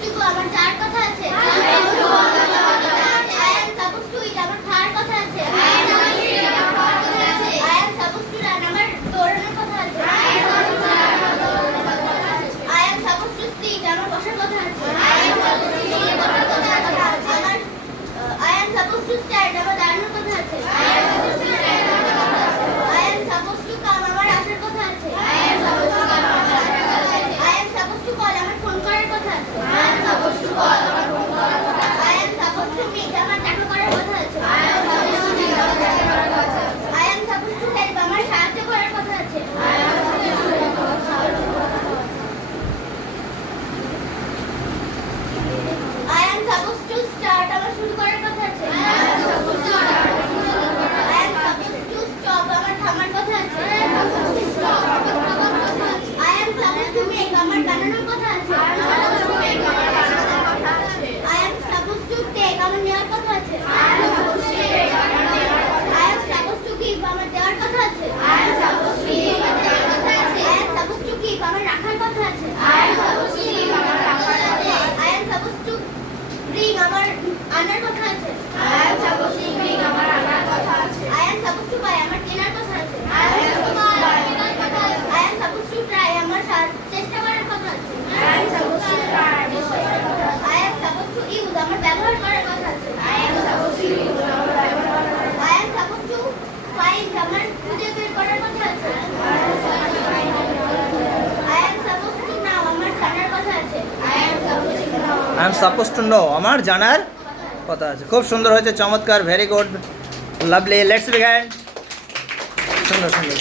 supposed to go আমার যার কথা আছে। I am supposed to eat আমার খাওয়ার কথা আছে। I am supposed to run আমার দৌড়ানোর কথা আছে। I am supposed to sit আমার বসার কথা আছে। I am supposed to stand আমার দাঁড়ানোর কথা আছে। I am supposed to come আমার আসার কথা আছে। I am supposed to call আমার ফোন করার কথা আছে। I am supposed to meet আমার দেখা করার কথা আছে। I am supposed to help আমার সাহায্য করার কথা আছে। I am supposed to start আমার শুরু করার কথা আছে। I am supposed to stop আমার থামার কথা আছে। I am supposed to make আমার বানানোর কথা আছে। I am supposed to take আমার নেওয়ার কথা আছে। I am supposed to give আমার দেওয়ার কথা আছে। I am supposed to keep আমার রাখার কথা আছে। I am supposed to bring আমার আনার কথা আছে। I am supposed to buy আমার কেনার কথা আছে। I am supposed to try আমার চেষ্টা করার কথা আছে। I am supposed to use আমার ব্যবহার করার কথা আছে। I am supposed to find আমার খুঁজে বের করার কথা আছে। I am supposed to know আমার জানার কথা আছে। I am suppose to know আমার জানার কথা আছে। খুব সুন্দর হয়েছে, চমৎকার, very good, lovely. Let's begin. সুন্দর সুন্দর।